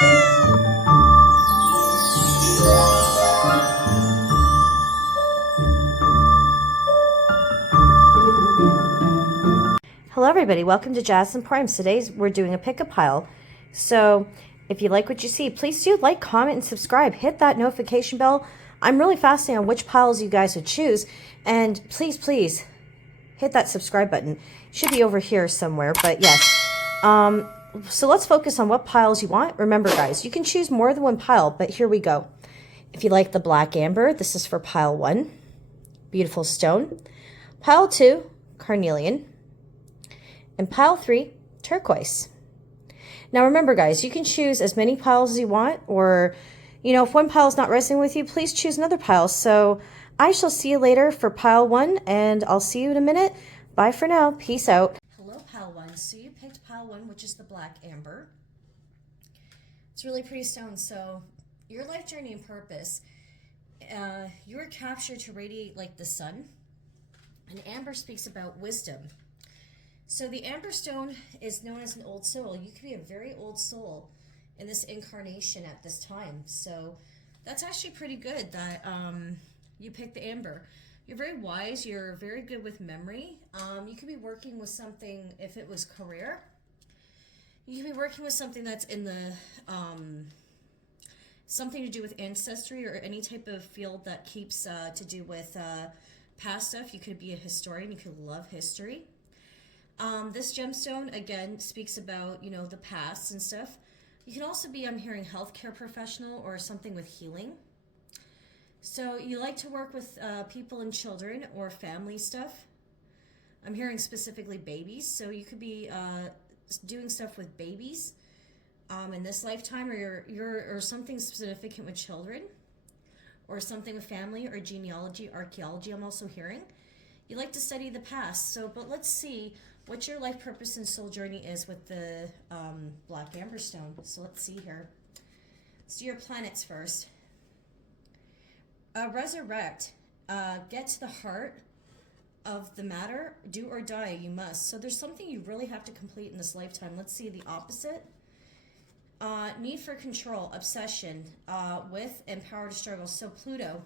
Hello everybody, welcome to Jazemporium. Today we're doing a pick a pile. So if you like what you see, please do like, comment, and subscribe. Hit that notification bell. I'm really fascinated on which piles you guys would choose. And please hit that subscribe button. It should be over here somewhere, but yes. So let's focus on what piles you want. Remember guys, you can choose more than one pile, but here we go. If you like the black amber, this is for pile 1. Beautiful stone. Pile 2, carnelian. And pile 3, turquoise. Now remember guys, you can choose as many piles as you want, or if one pile is not resonating with you, please choose another pile. So I shall see you later for pile 1, and I'll see you in a minute. Bye for now. Peace out. Hello pile 1. So you picked pile 1, which is the black amber. It's really pretty stone. So your life journey and purpose, you are captured to radiate like the sun. And amber speaks about wisdom. So the amber stone is known as an old soul. You could be a very old soul in this incarnation at this time. So that's actually pretty good that you picked the amber. You're very wise. You're very good with memory. You could be working with something, if it was career, you could be working with something that's in the, something to do with ancestry or any type of field that keeps to do with past stuff. You could be a historian. You could love history. This gemstone, again, speaks about, the past and stuff. You can also be, I'm hearing, healthcare professional or something with healing. So you like to work with people and children or family stuff. I'm hearing specifically babies. So you could be doing stuff with babies in this lifetime, or or something significant with children, or something with family or genealogy, archaeology. I'm also hearing. You like to study the past. So, but let's see what your life purpose and soul journey is with the black amber stone. So let's see here. Let's do your planets first. Resurrect. Get to the heart of the matter. Do or die, you must. So there's something you really have to complete in this lifetime. Let's see the opposite. Need for control, obsession, with and power to struggle. So Pluto.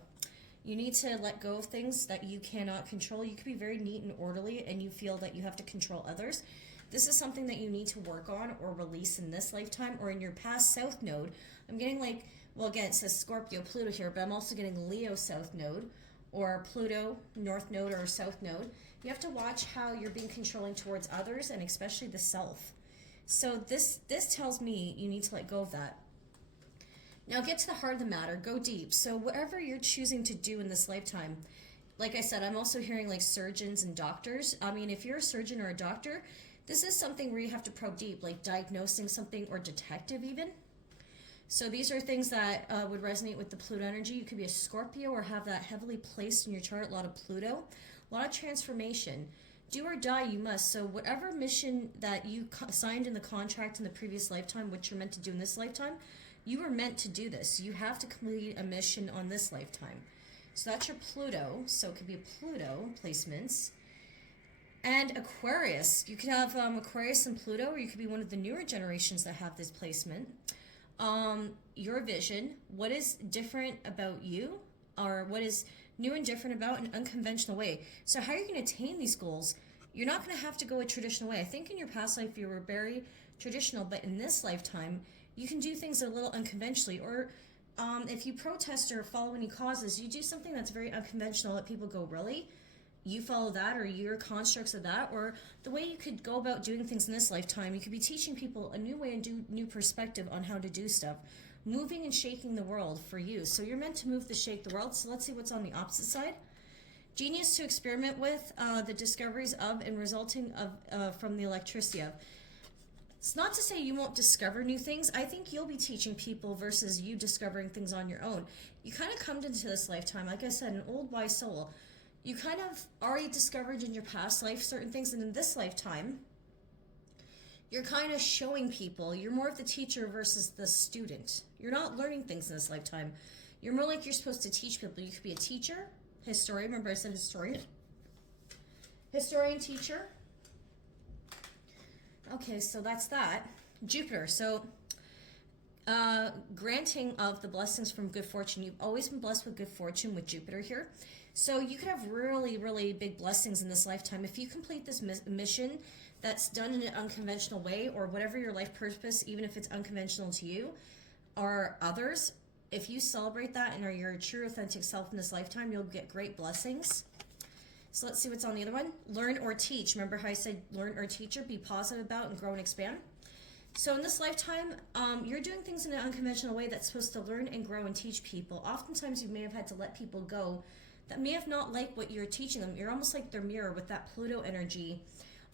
You need to let go of things that you cannot control. You could be very neat and orderly and you feel that you have to control others. This is something that you need to work on or release in this lifetime or in your past south node. I'm getting like, well again it says Scorpio, Pluto here, but I'm also getting Leo south node or Pluto north node or south node. You have to watch how you're being controlling towards others and especially the self. So this tells me you need to let go of that. Now get to the heart of the matter, go deep. So whatever you're choosing to do in this lifetime, like I said, I'm also hearing like surgeons and doctors. I mean, if you're a surgeon or a doctor, this is something where you have to probe deep, like diagnosing something or detective even. So these are things that would resonate with the Pluto energy. You could be a Scorpio or have that heavily placed in your chart, a lot of Pluto, a lot of transformation. Do or die, you must. So whatever mission that you signed in the contract in the previous lifetime, which you're meant to do in this lifetime, you were meant to do this. You have to complete a mission on this lifetime. So that's your Pluto. So it could be a Pluto placements. And Aquarius. You could have Aquarius and Pluto, or you could be one of the newer generations that have this placement. Your vision. What is different about you? Or what is new and different about an unconventional way? So how are you going to attain these goals? You're not going to have to go a traditional way. I think in your past life you were very traditional, but in this lifetime, you can do things a little unconventionally, or if you protest or follow any causes, you do something that's very unconventional that people go, really? You follow that, or your constructs of that, or the way you could go about doing things in this lifetime. You could be teaching people a new way and new perspective on how to do stuff. Moving and shaking the world for you. So you're meant to move to shake the world. So let's see what's on the opposite side. Genius to experiment with, the discoveries of and resulting of from the electricity of. It's not to say you won't discover new things. I think you'll be teaching people versus you discovering things on your own. You kind of come into this lifetime, like I said, an old wise soul. You kind of already discovered in your past life certain things, and in this lifetime, you're kind of showing people. You're more of the teacher versus the student. You're not learning things in this lifetime. You're more like you're supposed to teach people. You could be a teacher, historian. Remember I said historian? Historian, teacher. Okay, so that's that. Jupiter. So Granting of the blessings from good fortune. You've always been blessed with good fortune with Jupiter here. So you could have really, really big blessings in this lifetime. If you complete this mission that's done in an unconventional way, or whatever your life purpose, even if it's unconventional to you or others, if you celebrate that and are your true authentic self in this lifetime, you'll get great blessings. So let's see what's on the other one. Learn or teach. Remember how I said learn or teach, or be positive about and grow and expand? So in this lifetime, you're doing things in an unconventional way that's supposed to learn and grow and teach people. Oftentimes you may have had to let people go that may have not liked what you're teaching them. You're almost like their mirror with that Pluto energy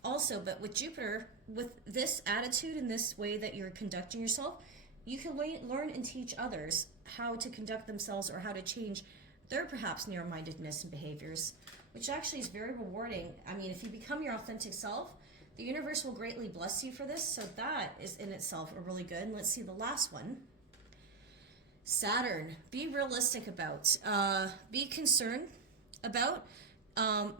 also. But with Jupiter, with this attitude and this way that you're conducting yourself, you can learn and teach others how to conduct themselves, or how to change their perhaps narrow-mindedness and behaviors, which actually is very rewarding. I mean, if you become your authentic self, the universe will greatly bless you for this, so that is in itself a really good. And let's see the last one. Saturn. Be realistic about. Be concerned about.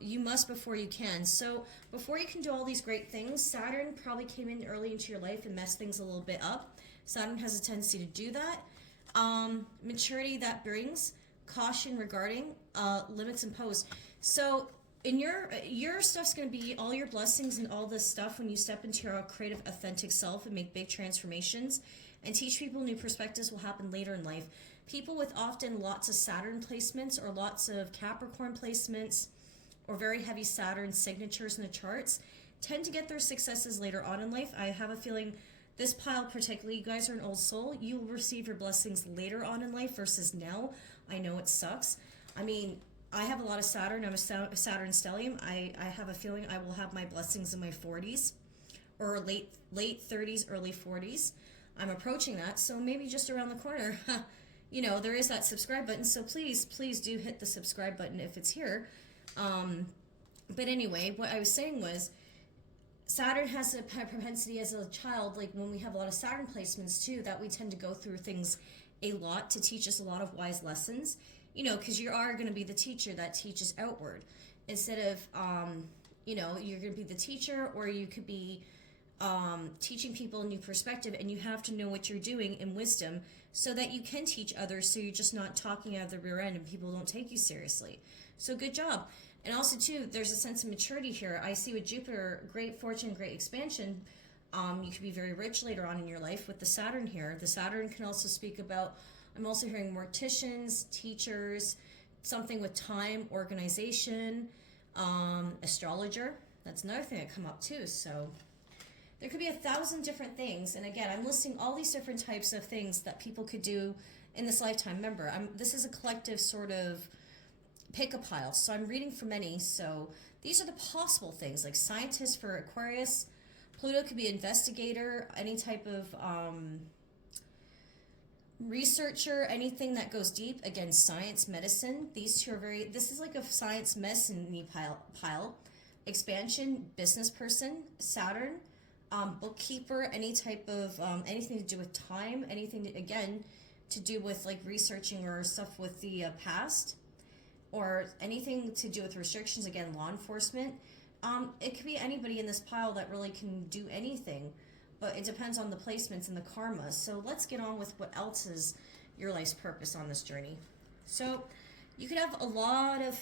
You must before you can. So before you can do all these great things, Saturn probably came in early into your life and messed things a little bit up. Saturn has a tendency to do that. Maturity that brings. Caution regarding limits imposed. So in your stuff's going to be all your blessings and all this stuff when you step into your creative, authentic self and make big transformations and teach people new perspectives will happen later in life. People with often lots of Saturn placements or lots of Capricorn placements or very heavy Saturn signatures in the charts tend to get their successes later on in life. I have a feeling this pile particularly, you guys are an old soul. You will receive your blessings later on in life versus now. I know it sucks. I mean, I have a lot of Saturn. I'm a Saturn stellium. I have a feeling I will have my blessings in my 40s or late 30s, early 40s. I'm approaching that, so maybe just around the corner. You know, there is that subscribe button, so please do hit the subscribe button if it's here. But anyway, what I was saying was Saturn has a propensity as a child, like when we have a lot of Saturn placements too, that we tend to go through things a lot to teach us a lot of wise lessons. You know, because you are going to be the teacher that teaches outward instead of, you know, you're going to be the teacher, or you could be teaching people a new perspective, and you have to know what you're doing in wisdom so that you can teach others, so you're just not talking out of the rear end and people don't take you seriously. So good job. And also, too, there's a sense of maturity here. I see with Jupiter, great fortune, great expansion. You could be very rich later on in your life with the Saturn here. The Saturn can also speak about, I'm also hearing morticians, teachers, something with time, organization, astrologer. That's another thing that come up too. So there could be 1,000 different things. And again, I'm listing all these different types of things that people could do in this lifetime. Remember, this is a collective sort of pick a pile. So I'm reading from many. So these are the possible things, like scientist for Aquarius. Pluto could be investigator, any type of researcher, anything that goes deep. Again, science, medicine. These two are this is like a science medicine pile. Expansion, business person, Saturn, bookkeeper, any type of, anything to do with time, anything to, again, to do with like researching or stuff with the past, or anything to do with restrictions, again, law enforcement. It could be anybody in this pile that really can do anything, but it depends on the placements and the karma. So let's get on with what else is your life's purpose on this journey. So you could have a lot of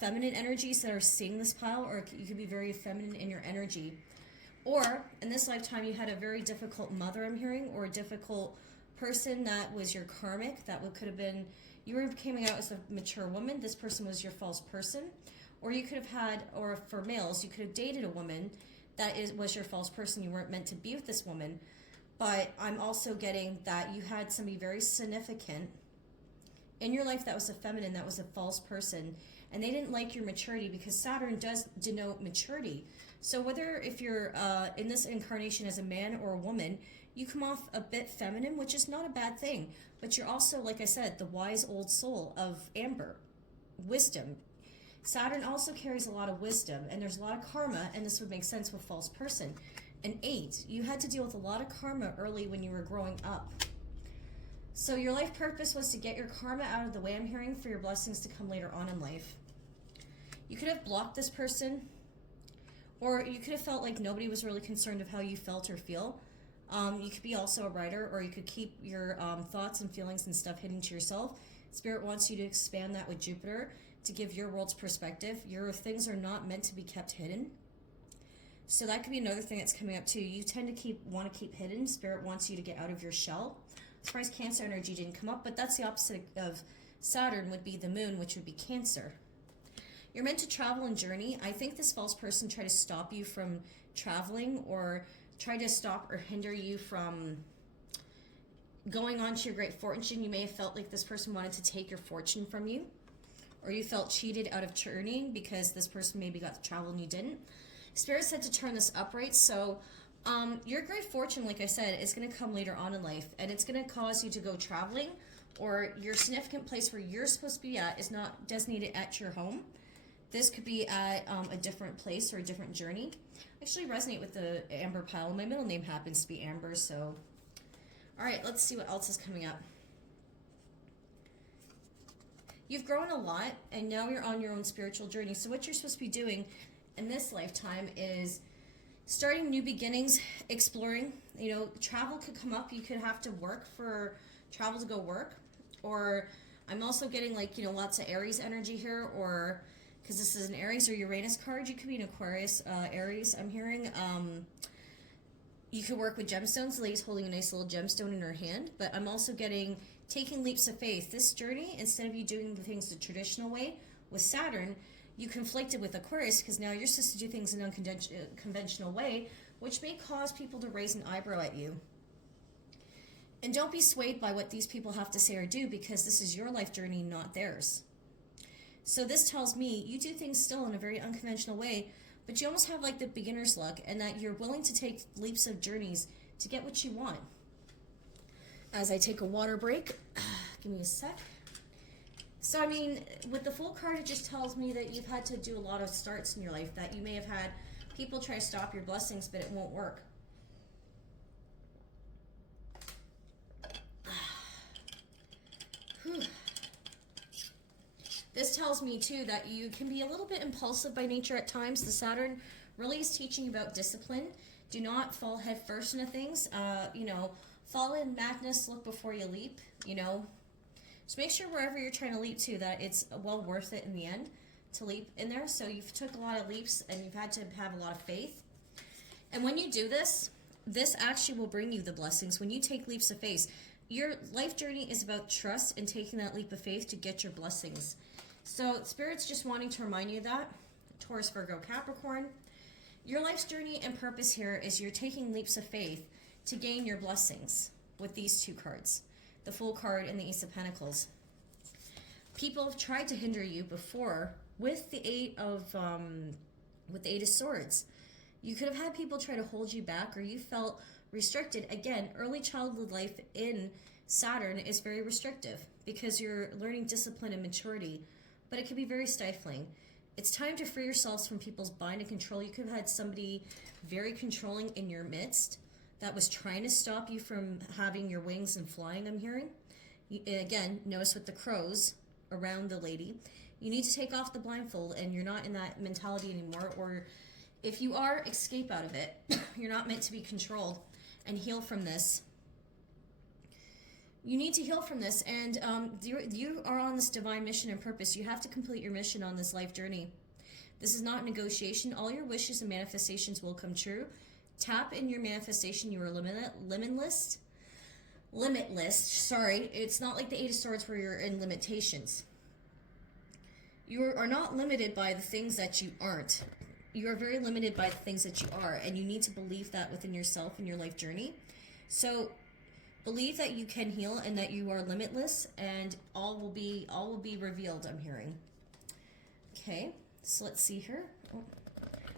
feminine energies that are seeing this pile, or you could be very feminine in your energy. Or in this lifetime, you had a very difficult mother, I'm hearing, or a difficult person that was your karmic. That could have been, you were coming out as a mature woman. This person was your false person. Or you could have had, or for males, you could have dated a woman that was your false person. You weren't meant to be with this woman. But I'm also getting that you had somebody very significant in your life that was a feminine, that was a false person. And they didn't like your maturity, because Saturn does denote maturity. So whether if you're in this incarnation as a man or a woman, you come off a bit feminine, which is not a bad thing. But you're also, like I said, the wise old soul of Amber. Wisdom. Saturn also carries a lot of wisdom, and there's a lot of karma, and this would make sense with false person. An 8, you had to deal with a lot of karma early when you were growing up. So your life purpose was to get your karma out of the way, I'm hearing, for your blessings to come later on in life. You could have blocked this person, or you could have felt like nobody was really concerned of how you felt or feel. You could be also a writer, or you could keep your thoughts and feelings and stuff hidden to yourself. Spirit wants you to expand that with Jupiter to give your world's perspective. Your things are not meant to be kept hidden. So that could be another thing that's coming up too. You tend to want to keep hidden. Spirit wants you to get out of your shell. As far as Cancer energy didn't come up, but that's the opposite of Saturn, would be the moon, which would be Cancer. You're meant to travel and journey. I think this false person tried to stop you from traveling, or try to stop or hinder you from going on to your great fortune. You may have felt like this person wanted to take your fortune from you, or you felt cheated out of journeying because this person maybe got to travel and you didn't. Spirit said to turn this upright. So your great fortune, like I said, is going to come later on in life, and it's going to cause you to go traveling, or your significant place where you're supposed to be at is not designated at your home. This could be at a different place or a different journey. I actually resonate with the Amber pile. My middle name happens to be Amber, so... Alright, let's see what else is coming up. You've grown a lot, and now you're on your own spiritual journey. So what you're supposed to be doing in this lifetime is starting new beginnings, exploring. You know, travel could come up. You could have to work for travel to go work. Or I'm also getting, like, you know, lots of Aries energy here, or... because this is an Aries or Uranus card. You could be an Aquarius, Aries, I'm hearing. You could work with gemstones. The lady's holding a nice little gemstone in her hand. But I'm also getting taking leaps of faith. This journey, instead of you doing the things the traditional way with Saturn, you conflicted with Aquarius, because now you're supposed to do things in an unconventional way, which may cause people to raise an eyebrow at you. And don't be swayed by what these people have to say or do, because this is your life journey, not theirs. So this tells me you do things still in a very unconventional way, but you almost have like the beginner's luck, and that you're willing to take leaps of journeys to get what you want. As I take a water break, give me a sec. So, I mean, with the Fool card, it just tells me that you've had to do a lot of starts in your life, that you may have had people try to stop your blessings, but it won't work. Whew. This tells me, too, that you can be a little bit impulsive by nature at times. The Saturn really is teaching you about discipline. Do not fall head first into things. You know, fall in madness, look before you leap, you know. Just make sure wherever you're trying to leap to that it's well worth it in the end to leap in there. So you've took a lot of leaps and you've had to have a lot of faith. And when you do this, this actually will bring you the blessings. When you take leaps of faith, your life journey is about trust and taking that leap of faith to get your blessings. So Spirit's just wanting to remind you that, Taurus, Virgo, Capricorn, your life's journey and purpose here is you're taking leaps of faith to gain your blessings with these two cards, the Fool card and the Ace of Pentacles. People have tried to hinder you before with the Eight of Swords. You could have had people try to hold you back, or you felt restricted. Again, early childhood life in Saturn is very restrictive because you're learning discipline and maturity, but it can be very stifling. It's time to free yourselves from people's bind and control. You could have had somebody very controlling in your midst that was trying to stop you from having your wings and flying, I'm hearing. Again, notice with the crows around the lady, you need to take off the blindfold, and you're not in that mentality anymore. Or if you are, escape out of it. You're not meant to be controlled, and heal from this. You need to heal from this, and you are on this divine mission and purpose. You have to complete your mission on this life journey. This is not negotiation. All your wishes and manifestations will come true. Tap in your manifestation. You are limitless. Sorry, it's not like the Eight of Swords where you're in limitations. You are not limited by the things that you aren't. You are very limited by the things that you are, and you need to believe that within yourself and your life journey. So believe that you can heal and that you are limitless, and all will be revealed, I'm hearing. Okay, so let's see here. Oh.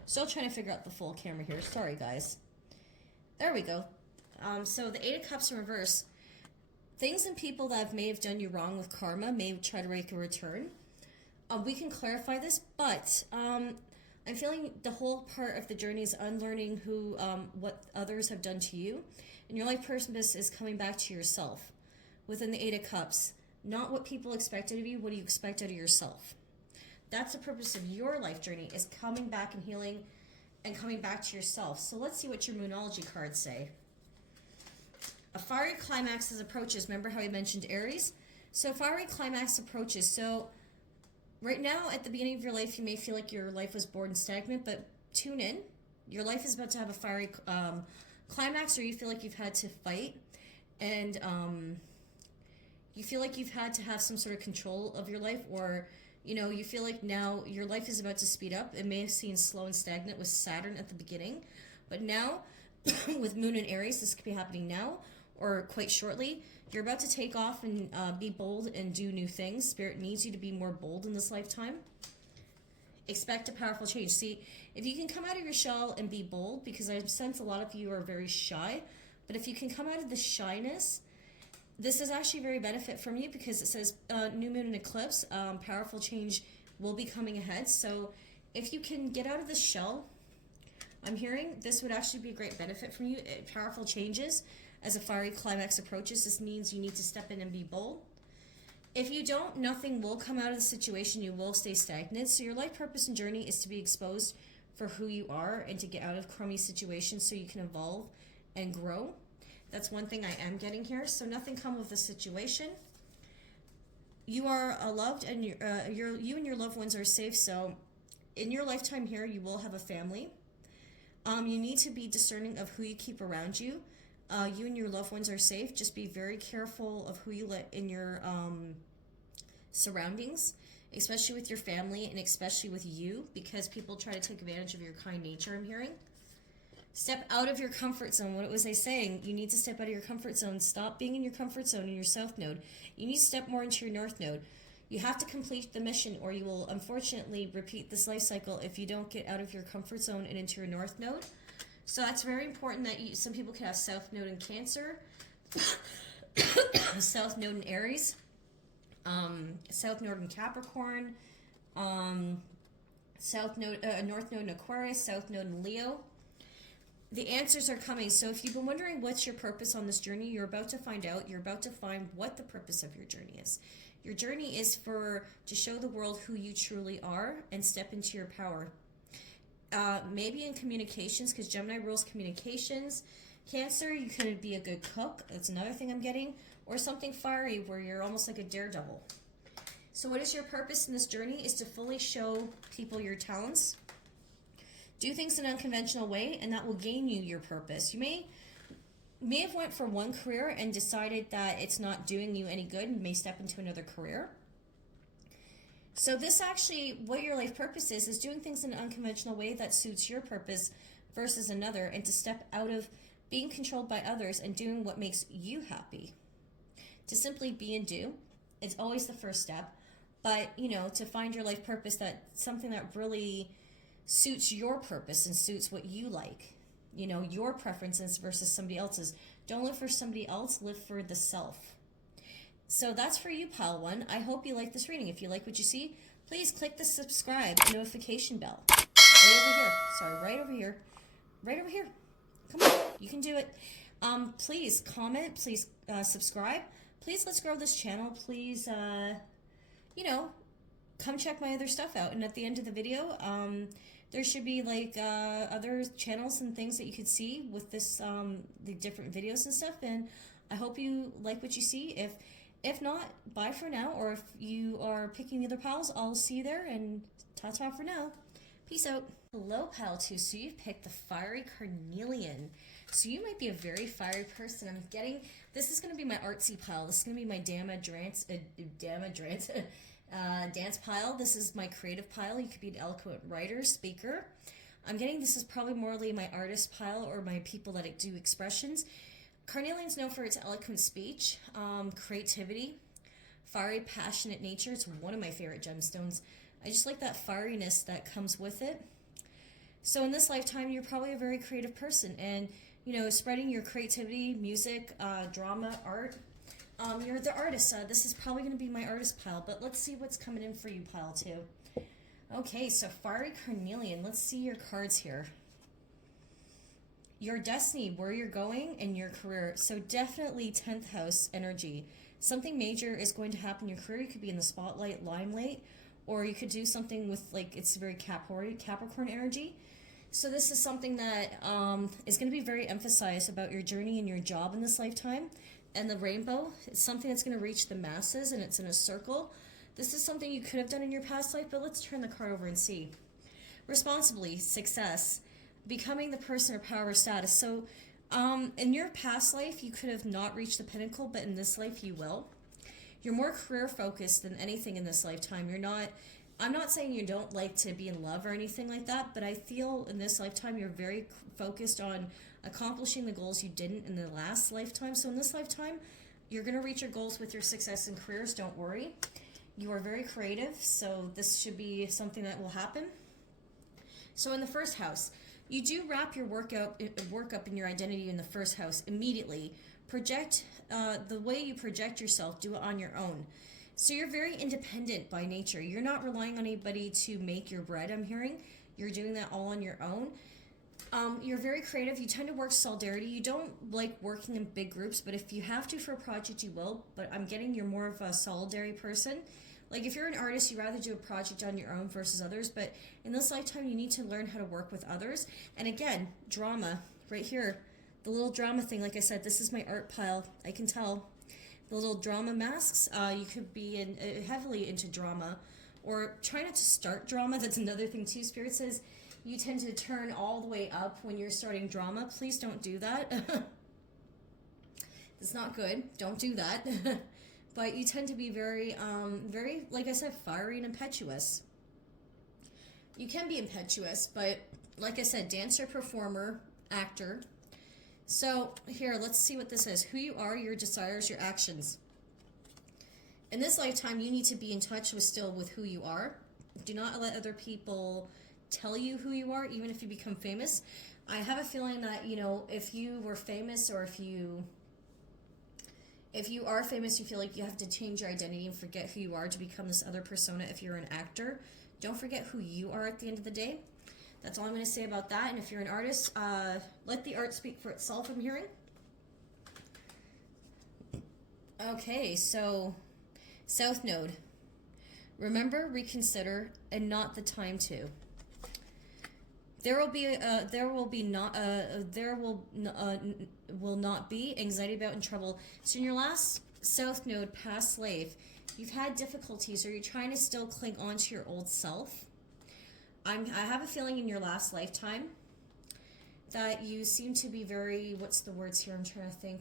Still trying to figure out the full camera here. Sorry, guys. There we go. So the Eight of Cups in reverse. Things and people that may have done you wrong with karma may try to make a return. We can clarify this, but I'm feeling the whole part of the journey is unlearning what others have done to you. And your life purpose is coming back to yourself within the Eight of Cups. Not what people expected of you, what do you expect out of yourself? That's the purpose of your life journey, is coming back and healing and coming back to yourself. So let's see what your Moonology cards say. A fiery climax approaches. Remember how I mentioned Aries? So fiery climax approaches. So right now, at the beginning of your life, you may feel like your life was bored and stagnant, but tune in. Your life is about to have a fiery climax, or you feel like you've had to fight, and you feel like you've had to have some sort of control of your life, or you feel like now your life is about to speed up. It may have seemed slow and stagnant with Saturn at the beginning, but now with Moon and Aries, this could be happening now or quite shortly. You're about to take off and be bold and do new things. Spirit needs you to be more bold in this lifetime. Expect a powerful change. See, if you can come out of your shell and be bold, because I sense a lot of you are very shy, but if you can come out of the shyness, this is actually very benefit from you, because it says new moon and eclipse, powerful change will be coming ahead. So if you can get out of the shell, I'm hearing this would actually be a great benefit from you. Powerful changes as a fiery climax approaches. This means you need to step in and be bold. If you don't, nothing will come out of the situation. You will stay stagnant. So your life purpose and journey is to be exposed for who you are and to get out of crummy situations so you can evolve and grow. That's one thing I am getting here. So nothing come of the situation. You are loved, and you and your loved ones are safe. So in your lifetime here, you will have a family. You need to be discerning of who you keep around you. You and your loved ones are safe. Just be very careful of who you let in your surroundings, especially with your family and especially with you, because people try to take advantage of your kind nature, I'm hearing. Step out of your comfort zone. What was I saying? You need to step out of your comfort zone. Stop being in your comfort zone in your south node. You need to step more into your north node. You have to complete the mission, or you will unfortunately repeat this life cycle if you don't get out of your comfort zone and into your north node. So that's very important that some people can have south node in Cancer, south node in Aries, south node in Capricorn, north node in Aquarius, south node in Leo. The answers are coming. So if you've been wondering what's your purpose on this journey, you're about to find out. You're about to find what the purpose of your journey is. Your journey is to show the world who you truly are and step into your power. Maybe in communications, because Gemini rules communications. Cancer, you could be a good cook. That's another thing I'm getting. Or something fiery where you're almost like a daredevil. So what is your purpose in this journey? Is to fully show people your talents. Do things in an unconventional way, and that will gain you your purpose. You may have went for one career and decided that it's not doing you any good and may step into another career. So this actually, what your life purpose is doing things in an unconventional way that suits your purpose versus another, and to step out of being controlled by others and doing what makes you happy. To simply be and do, it's always the first step. But, to find your life purpose, that something that really suits your purpose and suits what you like, your preferences versus somebody else's. Don't live for somebody else, live for the self. So that's for you, pile one. I hope you like this reading. If you like what you see, please click the subscribe notification bell. Right over here. Sorry, right over here. Right over here. Come on, you can do it. Please comment, please subscribe. Please let's grow this channel. Please, come check my other stuff out. And at the end of the video, there should be other channels and things that you could see with this, the different videos and stuff. And I hope you like what you see. If not, bye for now. Or if you are picking the other piles, I'll see you there. And ta-ta for now. Peace out. Hello, pile 2. So you've picked the fiery Carnelian. So you might be a very fiery person. I'm getting, this is going to be my artsy pile. This is going to be my dance pile. This is my creative pile. You could be an eloquent writer, speaker. I'm getting this is probably morely my artist pile, or my people that do expressions. Carnelian's known for its eloquent speech, creativity, fiery, passionate nature. It's one of my favorite gemstones. I just like that fieriness that comes with it. So in this lifetime, you're probably a very creative person, and spreading your creativity, music, drama, art. You're the artist. This is probably going to be my artist pile, but let's see what's coming in for you, pile 2. Okay, so fiery Carnelian. Let's see your cards here. Your destiny, where you're going, and your career. So definitely 10th house energy. Something major is going to happen in your career. You could be in the spotlight, limelight, or you could do something with, it's very Capricorn energy. So this is something that is going to be very emphasized about your journey and your job in this lifetime. And the rainbow, it's something that's going to reach the masses, and it's in a circle. This is something you could have done in your past life, but let's turn the card over and see. Responsibly, success, becoming the person or power or status. So in your past life, you could have not reached the pinnacle, but in this life, you will. You're more career focused than anything in this lifetime. I'm not saying you don't like to be in love or anything like that, but I feel in this lifetime you're very focused on accomplishing the goals you didn't in the last lifetime. So in this lifetime, you're going to reach your goals with your success in careers. Don't worry. You are very creative, so this should be something that will happen. So in the first house, you do wrap your work up in your identity in the first house immediately. Project the way you project yourself, do it on your own. So you're very independent by nature. You're not relying on anybody to make your bread, I'm hearing. You're doing that all on your own. You're very creative. You tend to work solidarity. You don't like working in big groups, but if you have to for a project, you will. But I'm getting you're more of a solidary person. Like if you're an artist, you'd rather do a project on your own versus others. But in this lifetime, you need to learn how to work with others. And again, drama, right here. The little drama thing, like I said, this is my art pile. I can tell. The little drama masks, you could be heavily into drama, or try not to start drama. That's another thing too. Spirit says you tend to turn all the way up when you're starting drama. Please don't do that. It's not good. Don't do that. But you tend to be very, like I said, fiery and impetuous. You can be impetuous, but like I said, dancer, performer, actor. So here, let's see what this is. Who you are, your desires, your actions. In this lifetime, you need to be in touch with who you are. Do not let other people tell you who you are, even if you become famous. I have a feeling that, if you were famous, or if you are famous, you feel like you have to change your identity and forget who you are to become this other persona. If you're an actor, don't forget who you are at the end of the day. That's all I'm going to say about that. And if you're an artist, let the art speak for itself, I'm hearing. Okay, so South Node. Remember, reconsider, and not the time to. There will not be anxiety about and trouble. So in your last South Node, past life, you've had difficulties, or you're trying to still cling on to your old self. I have a feeling in your last lifetime that you seem to be very, what's the words here? I'm trying to think.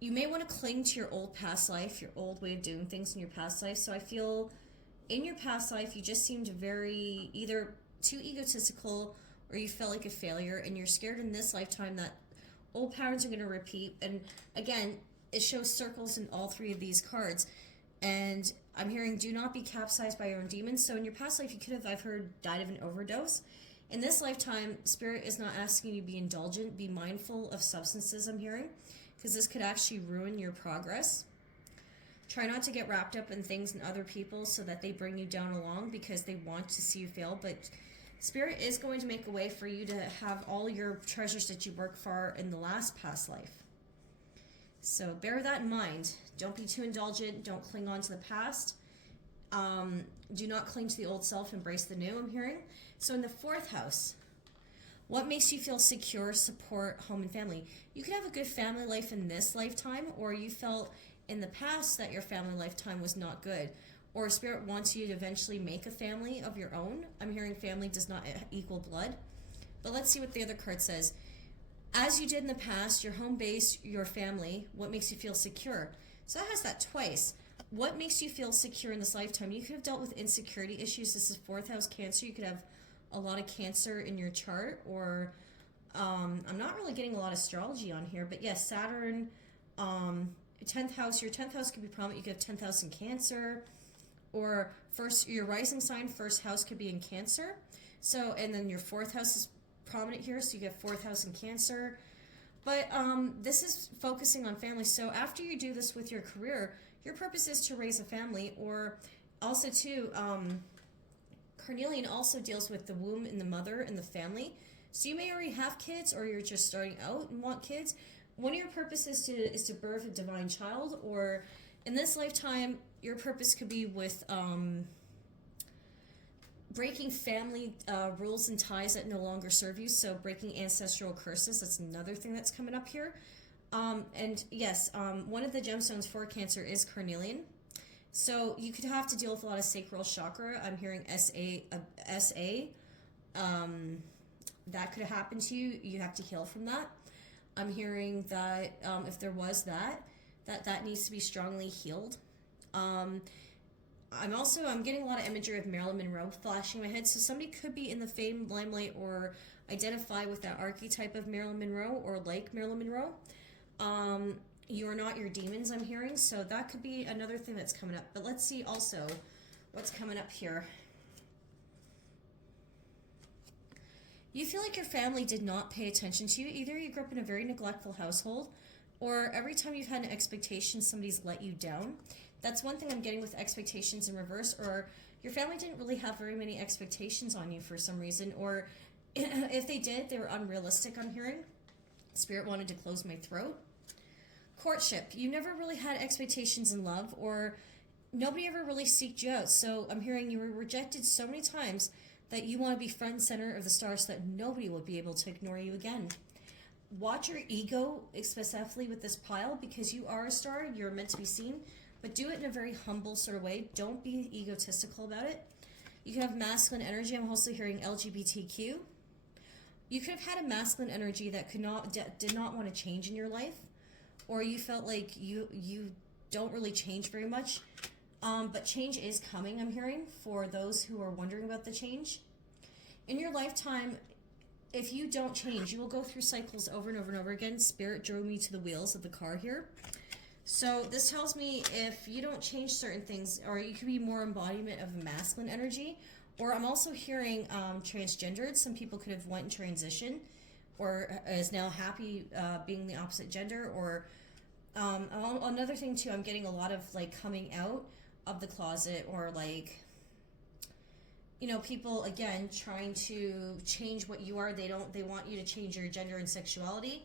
You may want to cling to your old past life, your old way of doing things in your past life. So I feel in your past life, you just seemed very either too egotistical, or you felt like a failure, and you're scared in this lifetime that old patterns are going to repeat. And again, it shows circles in all three of these cards. And I'm hearing do not be capsized by your own demons. So in your past life, you could have, I've heard, died of an overdose. In this lifetime, Spirit is not asking you to be indulgent. Be mindful of substances, I'm hearing, because this could actually ruin your progress. Try not to get wrapped up in things and other people so that they bring you down along because they want to see you fail. But Spirit is going to make a way for you to have all your treasures that you worked for in the last past life. So bear that in mind. Don't be too indulgent. Don't cling on to the past. Do not cling to the old self. Embrace the new, I'm hearing. So in the fourth house, what makes you feel secure, support, home, and family? You could have a good family life in this lifetime, or you felt in the past that your family lifetime was not good, or Spirit wants you to eventually make a family of your own. I'm hearing family does not equal blood. But let's see what the other card says. As you did in the past, your home base, your family, what makes you feel secure? So that has that twice. What makes you feel secure in this lifetime? You could have dealt with insecurity issues. This is fourth house Cancer. You could have a lot of Cancer in your chart, or I'm not really getting a lot of astrology on here, but yes, Saturn, 10th house. Your 10th house could be prominent. You could have 10th house in Cancer, or your rising sign, first house could be in Cancer. So, and then your fourth house is prominent here, so you get fourth house in Cancer. But this is focusing on family. So after you do this with your career, your purpose is to raise a family, or also too, Carnelian also deals with the womb and the mother and the family. So you may already have kids, or you're just starting out and want kids. One of your purposes is to birth a divine child, or in this lifetime, your purpose could be with breaking family rules and ties that no longer serve you. So breaking ancestral curses, that's another thing that's coming up here. And yes, one of the gemstones for Cancer is Carnelian. So you could have to deal with a lot of sacral chakra. I'm hearing SA. That could have happened to you. You have to heal from that. I'm hearing that if there was that needs to be strongly healed. I'm getting a lot of imagery of Marilyn Monroe flashing in my head. So somebody could be in the fame limelight or identify with that archetype of Marilyn Monroe or like Marilyn Monroe. You are not your demons, I'm hearing. So that could be another thing that's coming up. But let's see also what's coming up here. You feel like your family did not pay attention to you. Either you grew up in a very neglectful household, or every time you've had an expectation, somebody's let you down. That's one thing I'm getting with expectations in reverse, or your family didn't really have very many expectations on you for some reason, or if they did, they were unrealistic, I'm hearing. Spirit wanted to close my throat. Courtship. You never really had expectations in love, or nobody ever really seeked you out. So I'm hearing you were rejected so many times that you want to be front and center of the stars so that nobody will be able to ignore you again. Watch your ego, specifically with this pile, because you are a star, you're meant to be seen, but do it in a very humble sort of way. Don't be egotistical about it. You can have masculine energy. I'm also hearing LGBTQ. You could have had a masculine energy that did not want to change in your life, or you felt like you don't really change very much. But change is coming, I'm hearing, for those who are wondering about the change. In your lifetime, if you don't change, you will go through cycles over and over and over again. Spirit drove me to the wheels of the car here. So this tells me if you don't change certain things, or you could be more embodiment of a masculine energy, or I'm also hearing transgendered. Some people could have went in transition, or is now happy being the opposite gender, or another thing too, I'm getting a lot of like coming out of the closet, or like, you know, people again trying to change what you are. They want you to change your gender and sexuality,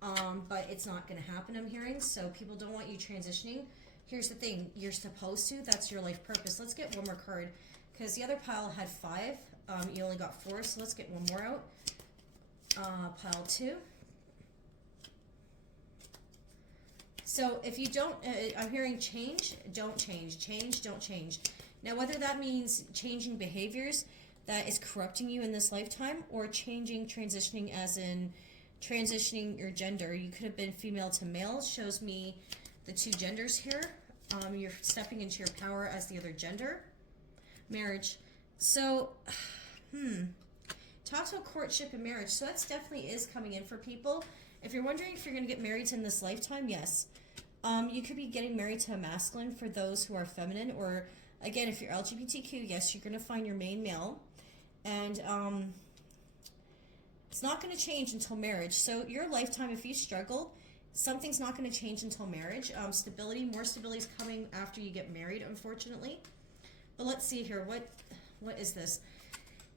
but it's not going to happen, I'm hearing. So people don't want you transitioning. Here's the thing, you're supposed to. That's your life purpose. Let's get one more card, because the other pile had 5. You only got 4, so let's get one more out. Pile 2. So if you don't, I'm hearing change, don't change, change, don't change. Now, whether that means changing behaviors that is corrupting you in this lifetime, or changing, transitioning as in transitioning your gender. You could have been female to male, shows me the 2 genders here. You're stepping into your power as the other gender. Marriage. So, talk to a courtship and marriage. So that's definitely is coming in for people. If you're wondering if you're going to get married in this lifetime, yes. You could be getting married to a masculine for those who are feminine, or again, if you're LGBTQ, yes, you're going to find your main male. And it's not going to change until marriage. So your lifetime, if you struggle, something's not going to change until marriage. More stability is coming after you get married, unfortunately. But let's see here. What is this?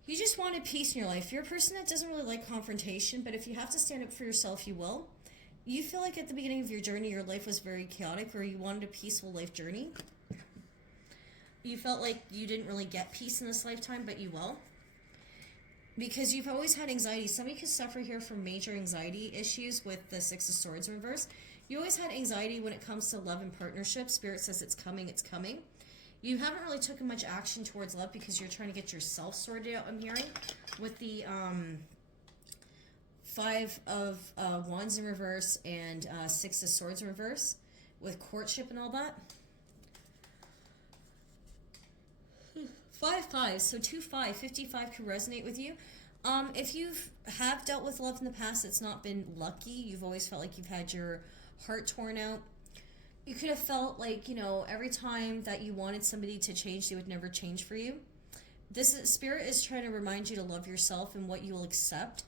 You just wanted peace in your life. You're a person that doesn't really like confrontation, but if you have to stand up for yourself, you will. You feel like at the beginning of your journey, your life was very chaotic, or you wanted a peaceful life journey. You felt like you didn't really get peace in this lifetime, but you will. Because you've always had anxiety. Somebody could suffer here from major anxiety issues with the 6 of Swords in reverse. You always had anxiety when it comes to love and partnership. Spirit says it's coming, it's coming. You haven't really taken much action towards love because you're trying to get yourself sorted out, I'm hearing. With the 5 of Wands in reverse and 6 of Swords in reverse. With courtship and all that. 5-5, so 2-5, 55 could resonate with you. If you have dealt with love in the past, it's not been lucky. You've always felt like you've had your heart torn out. You could have felt like, you know, every time that you wanted somebody to change, they would never change for you. Spirit is trying to remind you to love yourself and what you will accept.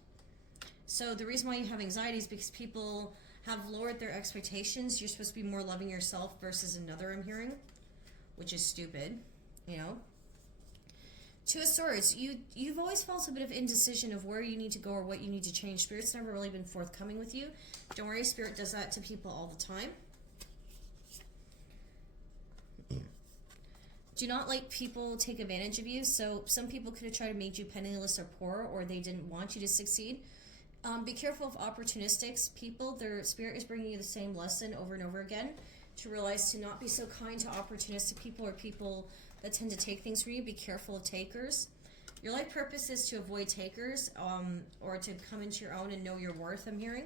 So the reason why you have anxiety is because people have lowered their expectations. You're supposed to be more loving yourself versus another, I'm hearing, which is stupid, you know. 2 of Swords, you've always felt a bit of indecision of where you need to go or what you need to change. Spirit's never really been forthcoming with you. Don't worry, Spirit does that to people all the time. Do not let people take advantage of you. So some people could have tried to make you penniless or poor, or they didn't want you to succeed. Be careful of opportunistic people. Their spirit is bringing you the same lesson over and over again, to realize to not be so kind to opportunistic people or people that tend to take things from you. Be careful of takers. Your life purpose is to avoid takers, or to come into your own and know your worth, I'm hearing.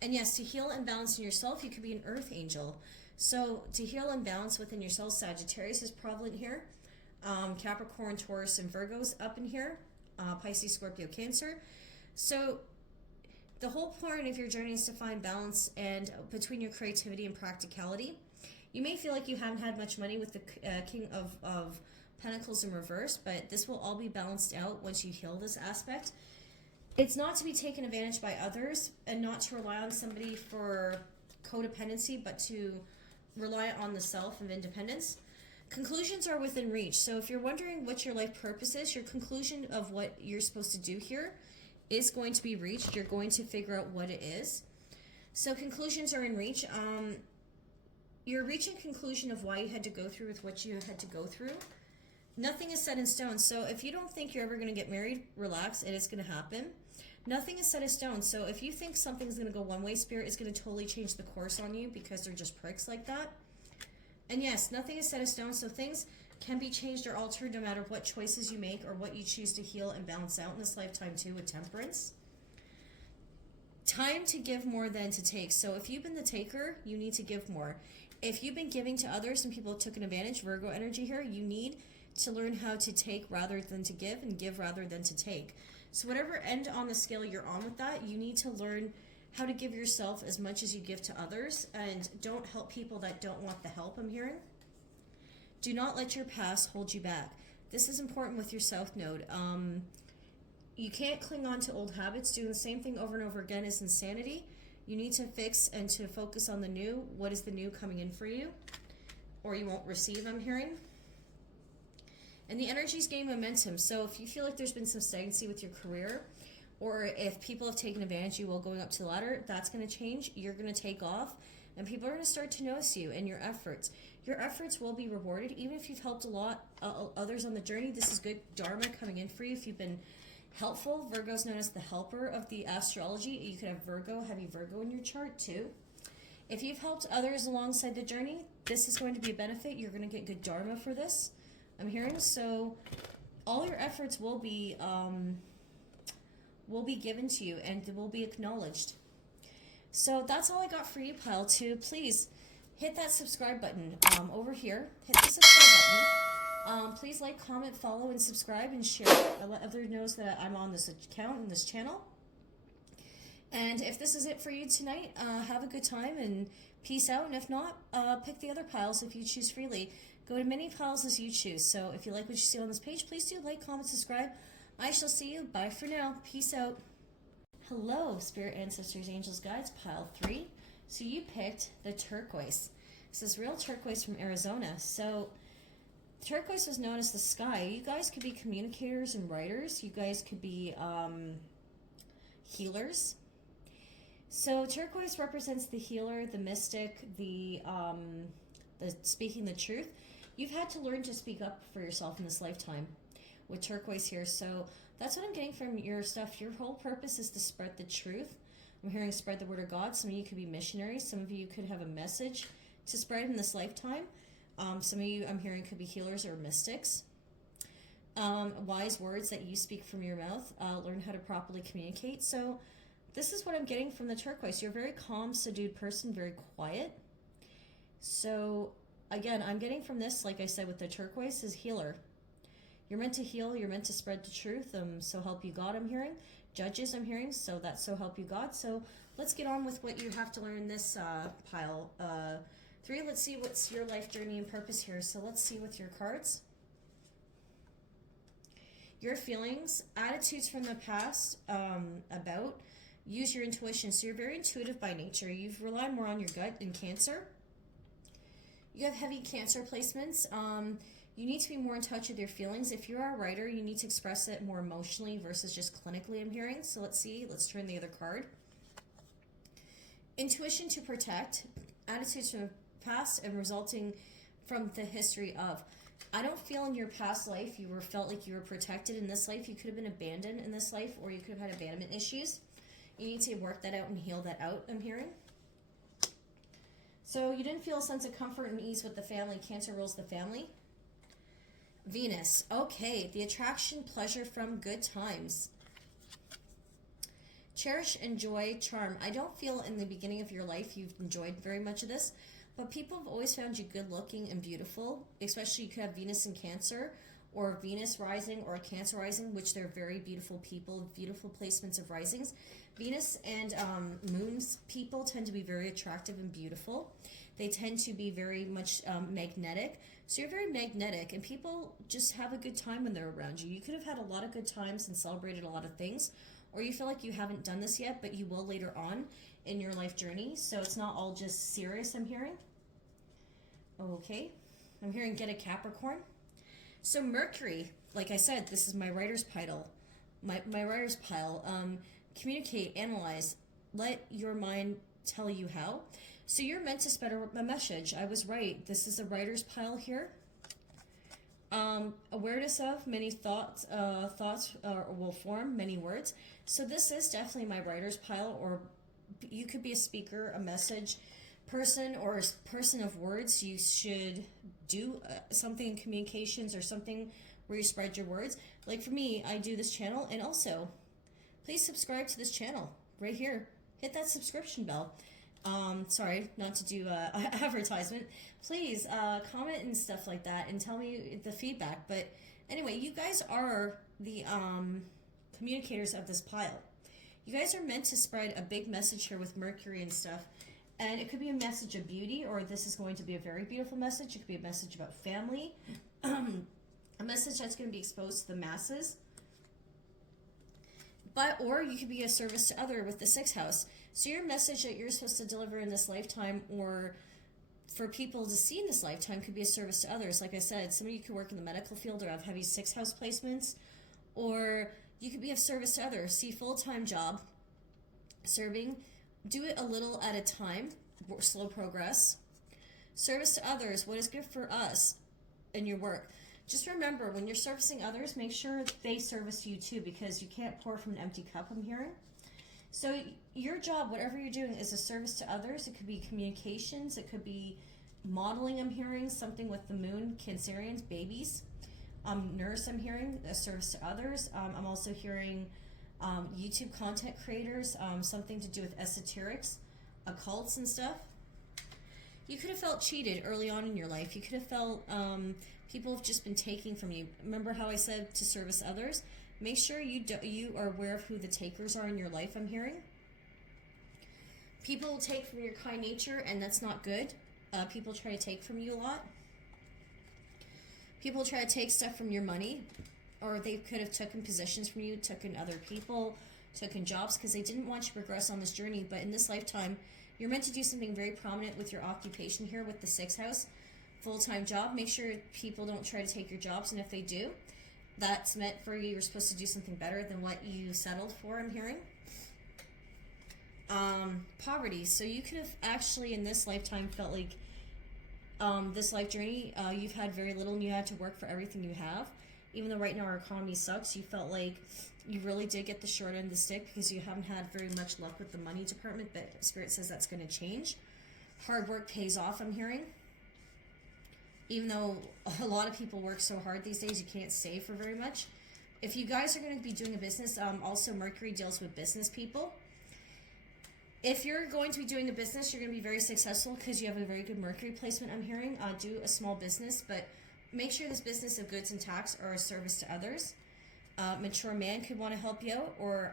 And yes, to heal and balance in yourself, you could be an earth angel. So to heal and balance within yourself, Sagittarius is prevalent here. Capricorn, Taurus, and Virgo's up in here. Pisces, Scorpio, Cancer. So the whole point of your journey is to find balance and between your creativity and practicality. You may feel like you haven't had much money with the King of Pentacles in reverse, but this will all be balanced out once you heal this aspect. It's not to be taken advantage by others, and not to rely on somebody for codependency, but to rely on the self of independence. Conclusions are within reach. So if you're wondering what your life purpose is, your conclusion of what you're supposed to do here is going to be reached. You're going to figure out what it is. So conclusions are in reach. You're reaching conclusion of why you had to go through with what you had to go through. Nothing is set in stone. So if you don't think you're ever going to get married, relax. It is going to happen. Nothing is set in stone. So if you think something's going to go one way, Spirit is going to totally change the course on you, because they're just pricks like that. And yes, nothing is set in stone. So things can be changed or altered no matter what choices you make or what you choose to heal and balance out in this lifetime too, with Temperance. Time to give more than to take. So if you've been the taker, you need to give more. If you've been giving to others and people took an advantage, Virgo energy here, you need to learn how to take rather than to give, and give rather than to take. So whatever end on the scale you're on with that, you need to learn how to give yourself as much as you give to others, and don't help people that don't want the help, I'm hearing. Do not let your past hold you back. This is important with your South Node. You can't cling on to old habits. Doing the same thing over and over again is insanity. You need to fix and to focus on the new. What is the new coming in for you? Or you won't receive, I'm hearing. And the energies gain momentum. So if you feel like there's been some stagnancy with your career, or if people have taken advantage of you while going up to the ladder, that's going to change. You're going to take off, and people are going to start to notice you and your efforts. Your efforts will be rewarded, even if you've helped a lot others on the journey. This is good dharma coming in for you if you've been helpful. Virgo's known as the helper of the astrology. You could have Virgo, heavy Virgo in your chart too. If you've helped others alongside the journey, this is going to be a benefit. You're going to get good dharma for this, I'm hearing. So all your efforts will be given to you and will be acknowledged. So that's all I got for you, pile 2. Please hit that subscribe button over here. Hit the subscribe button. Please like, comment, follow, and subscribe, and share it. I'll let others know that I'm on this account and this channel. And if this is it for you tonight, have a good time and peace out. And if not, pick the other piles if you choose freely. Go to many piles as you choose. So if you like what you see on this page, please do like, comment, subscribe. I shall see you. Bye for now. Peace out. Hello, Spirit Ancestors, Angels, Guides, pile 3. So you picked the turquoise. This is real turquoise from Arizona. So turquoise is known as the sky. You guys could be communicators and writers. You guys could be healers. So turquoise represents the healer, the mystic, the speaking the truth. You've had to learn to speak up for yourself in this lifetime with turquoise here. So that's what I'm getting from your stuff. Your whole purpose is to spread the truth. I'm hearing spread the word of God. Some of you could be missionaries. Some of you could have a message to spread in this lifetime. Some of you, I'm hearing, could be healers or mystics. Wise words that you speak from your mouth. Learn how to properly communicate. So this is what I'm getting from the turquoise. You're a very calm, subdued person, very quiet. So again, I'm getting from this, like I said, with the turquoise, is healer. You're meant to heal. You're meant to spread the truth. So help you God, I'm hearing. Judges, I'm hearing. So that's so help you God. So let's get on with what you have to learn in this pile 3. Let's see what's your life journey and purpose here. So let's see with your cards. Your feelings, attitudes from the past about. Use your intuition. So you're very intuitive by nature. You've relied more on your gut in Cancer. You have heavy Cancer placements. You need to be more in touch with your feelings. If you're a writer, you need to express it more emotionally versus just clinically, I'm hearing. So let's see. Let's turn the other card. Intuition to protect. Attitudes from the past and resulting from the history of. I don't feel in your past life you felt like you were protected. In this life, you could have been abandoned in this life, or you could have had abandonment issues. You need to work that out and heal that out, I'm hearing. So you didn't feel a sense of comfort and ease with the family. Cancer rules the family. Venus. Okay, the attraction, pleasure from good times. Cherish, enjoy, charm. I don't feel in the beginning of your life you've enjoyed very much of this, but people have always found you good looking and beautiful, especially you could have Venus in Cancer, or Venus rising, or a Cancer rising, which they're very beautiful people, beautiful placements of risings. Venus and Moon's people tend to be very attractive and beautiful. They tend to be very much magnetic. So you're very magnetic, and people just have a good time when they're around you. You could have had a lot of good times and celebrated a lot of things, or you feel like you haven't done this yet, but you will later on in your life journey. So it's not all just serious, I'm hearing. Okay. I'm hearing get a Capricorn. So Mercury, like I said, this is my writer's pile. My writer's pile. Communicate, analyze, let your mind tell you how. So you're meant to spread a message. I was right. This is a writer's pile here. Awareness of many thoughts will form many words. So this is definitely my writer's pile, or you could be a speaker, a message person, or a person of words. You should do something in communications or something where you spread your words. Like for me, I do this channel, and also please subscribe to this channel right here. Hit that subscription bell. Sorry, not to do advertisement. Please comment and stuff like that and tell me the feedback. But anyway, you guys are the communicators of this pile. You guys are meant to spread a big message here with Mercury and stuff. And it could be a message of beauty, or this is going to be a very beautiful message. It could be a message about family. A message that's going to be exposed to the masses. Or you could be a service to other with the 6th house. So your message that you're supposed to deliver in this lifetime, or for people to see in this lifetime, could be a service to others. Like I said, some of you could work in the medical field or have heavy 6th house placements, or you could be of service to others. See, full-time job, serving, do it a little at a time, slow progress. Service to others, what is good for us in your work. Just remember, when you're servicing others, make sure they service you too, because you can't pour from an empty cup, I'm hearing. So your job, whatever you're doing, is a service to others. It could be communications. It could be modeling, I'm hearing. Something with the moon, Cancerians, babies. Nurse, I'm hearing. A service to others. I'm also hearing YouTube content creators. Something to do with esoterics, occults and stuff. You could have felt cheated early on in your life. You could have felt people have just been taking from you. Remember how I said to service others? Make sure you are aware of who the takers are in your life, I'm hearing. People take from your kind nature, and that's not good. People try to take from you a lot. People try to take stuff from your money, or they could have taken positions from you, taken other people, taken jobs, because they didn't want you to progress on this journey. But in this lifetime, you're meant to do something very prominent with your occupation here with the 6th house. Full-time job. Make sure people don't try to take your jobs, and if they do, that's meant for you. You're supposed to do something better than what you settled for, I'm hearing. Poverty. So you could have actually in this lifetime felt like this life journey, you've had very little and you had to work for everything you have. Even though right now our economy sucks, you felt like you really did get the short end of the stick because you haven't had very much luck with the money department, but Spirit says that's going to change. Hard work pays off, I'm hearing. Even though a lot of people work so hard these days, you can't save for very much. If you guys are going to be doing a business, also Mercury deals with business people. If you're going to be doing a business, you're going to be very successful because you have a very good Mercury placement, I'm hearing. Do a small business, but make sure this business of goods and tax are a service to others. Mature man could want to help you out, or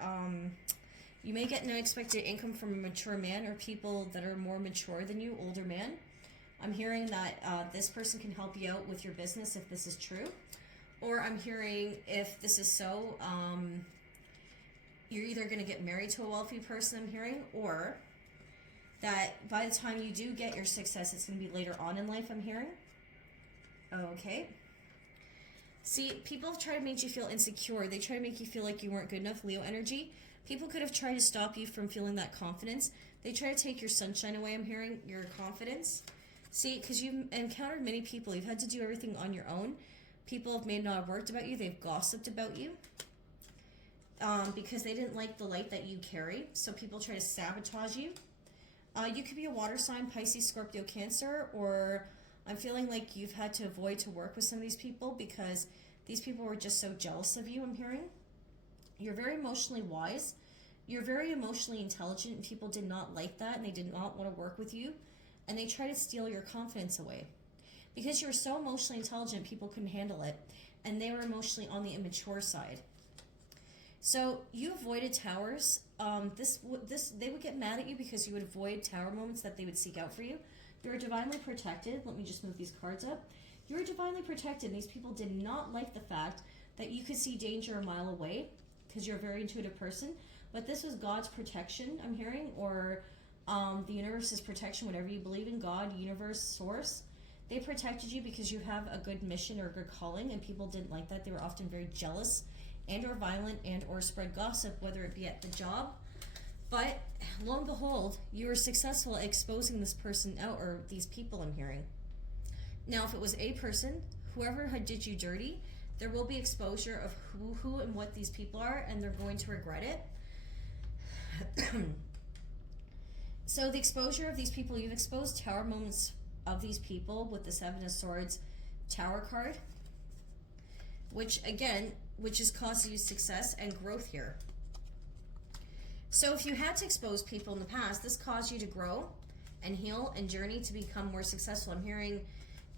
you may get an unexpected income from a mature man or people that are more mature than you, older man. I'm hearing that this person can help you out with your business if this is true. Or I'm hearing if this is so, you're either going to get married to a wealthy person, I'm hearing, or that by the time you do get your success, it's going to be later on in life, I'm hearing. Okay. See, people have tried to make you feel insecure. They try to make you feel like you weren't good enough, Leo energy. People could have tried to stop you from feeling that confidence. They try to take your sunshine away, I'm hearing, your confidence. See, because you've encountered many people. You've had to do everything on your own. People have may not have worked about you. They've gossiped about you. Because they didn't like the light that you carry. So people try to sabotage you. You could be a water sign, Pisces, Scorpio, Cancer, or I'm feeling like you've had to avoid to work with some of these people because these people were just so jealous of you, I'm hearing. You're very emotionally wise. You're very emotionally intelligent, and people did not like that, and they did not want to work with you, and they try to steal your confidence away. Because you were so emotionally intelligent, people couldn't handle it, and they were emotionally on the immature side. So you avoided towers. They would get mad at you because you would avoid tower moments that they would seek out for you. You are divinely protected. Let me just move these cards up. You are divinely protected, and these people did not like the fact that you could see danger a mile away because you're a very intuitive person. But this was God's protection, I'm hearing, or the universe's protection, whatever you believe in, God, universe, source. They protected you because you have a good mission or a good calling, and people didn't like that. They were often very jealous and or violent and or spread gossip, whether it be at the job. But lo and behold, you were successful at exposing this person out, or these people, I'm hearing. Now, if it was a person, whoever had did you dirty, there will be exposure of who and what these people are, and they're going to regret it. So the exposure of these people, you've exposed tower moments of these people with the Seven of Swords Tower card, which is causing you success and growth here. So if you had to expose people in the past, this caused you to grow and heal and journey to become more successful. I'm hearing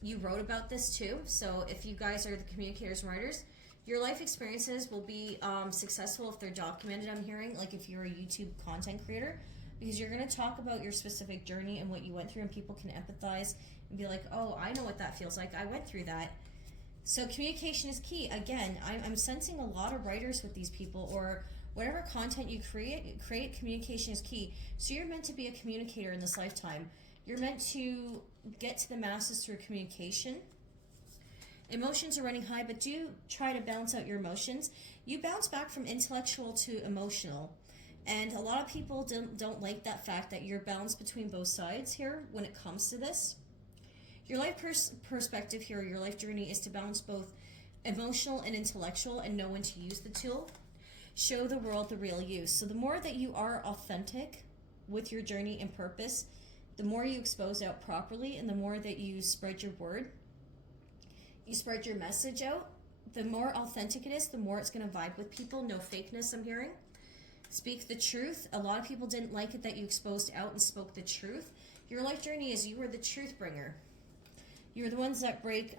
you wrote about this too. So if you guys are the communicators and writers, your life experiences will be successful if they're documented, I'm hearing, like if you're a YouTube content creator, because you're going to talk about your specific journey and what you went through, and people can empathize and be like, oh, I know what that feels like. I went through that. So communication is key. Again, I'm sensing a lot of writers with these people, or whatever content you create, communication is key. So you're meant to be a communicator in this lifetime. You're meant to get to the masses through communication. Emotions are running high, but do try to balance out your emotions. You bounce back from intellectual to emotional. And a lot of people don't like that fact that you're balanced between both sides here when it comes to this. Your life perspective here, your life journey, is to balance both emotional and intellectual and know when to use the tool. Show the world the real you. So the more that you are authentic with your journey and purpose, the more you expose out properly, and the more that you spread your word, you spread your message out, the more authentic it is, the more it's going to vibe with people. No fakeness, I'm hearing. Speak the truth. A lot of people didn't like it that you exposed out and spoke the truth. Your life journey is you are the truth bringer. You're the ones that break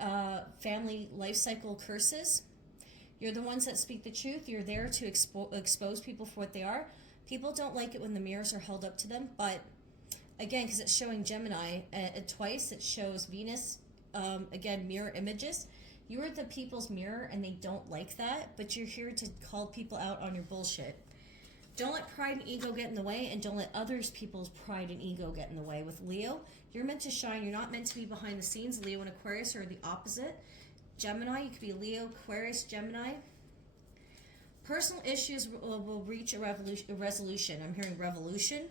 family life cycle curses. You're the ones that speak the truth. You're there to expose people for what they are. People don't like it when the mirrors are held up to them, but again, because it's showing Gemini twice, it shows Venus, again, mirror images. You are the people's mirror, and they don't like that, but you're here to call people out on your bullshit. Don't let pride and ego get in the way, and don't let others people's pride and ego get in the way. With Leo, you're meant to shine. You're not meant to be behind the scenes. Leo and Aquarius are the opposite. Gemini, you could be Leo, Aquarius, Gemini. Personal issues will reach a resolution. I'm hearing revolution.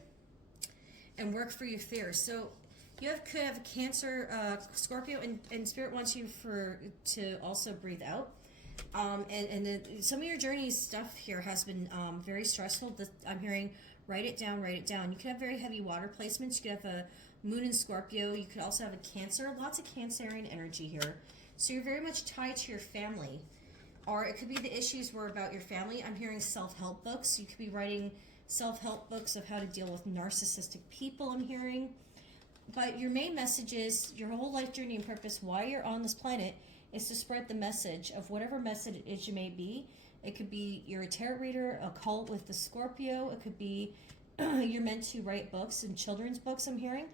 And work for your fears. So you could have Cancer, Scorpio, and Spirit wants you to also breathe out. Some of your journey stuff here has been very stressful. I'm hearing write it down, write it down. You could have very heavy water placements. You could have a Moon in Scorpio. You could also have a Cancer. Lots of Cancerian energy here. So you're very much tied to your family. Or it could be the issues were about your family. I'm hearing self-help books. You could be writing self-help books of how to deal with narcissistic people, I'm hearing. But your main message is, your whole life journey and purpose, why you're on this planet, is to spread the message of whatever message it is you may be. It could be you're a tarot reader, a cult with the Scorpio. It could be you're meant to write books and children's books, I'm hearing.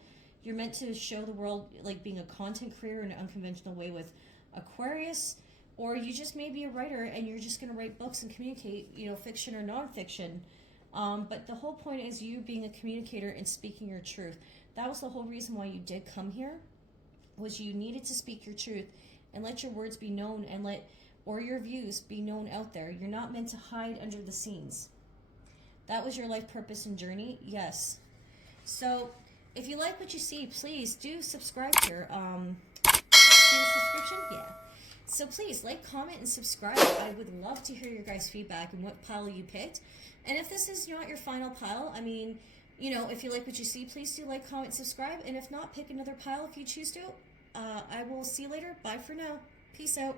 You're meant to show the world, like being a content creator in an unconventional way with Aquarius. Or you just may be a writer and you're just going to write books and communicate, fiction or nonfiction. But the whole point is you being a communicator and speaking your truth. That was the whole reason why you did come here, was you needed to speak your truth and let your words be known, and or your views be known out there. You're not meant to hide under the scenes. That was your life purpose and journey, yes. So If you like what you see, please do subscribe here. See the subscription? Yeah. So please like, comment, and subscribe. I would love to hear your guys' feedback and what pile you picked. And if this is not your final pile, I mean, you know, if you like what you see, please do like, comment, subscribe. And if not, pick another pile if you choose to. I will see you later. Bye for now. Peace out.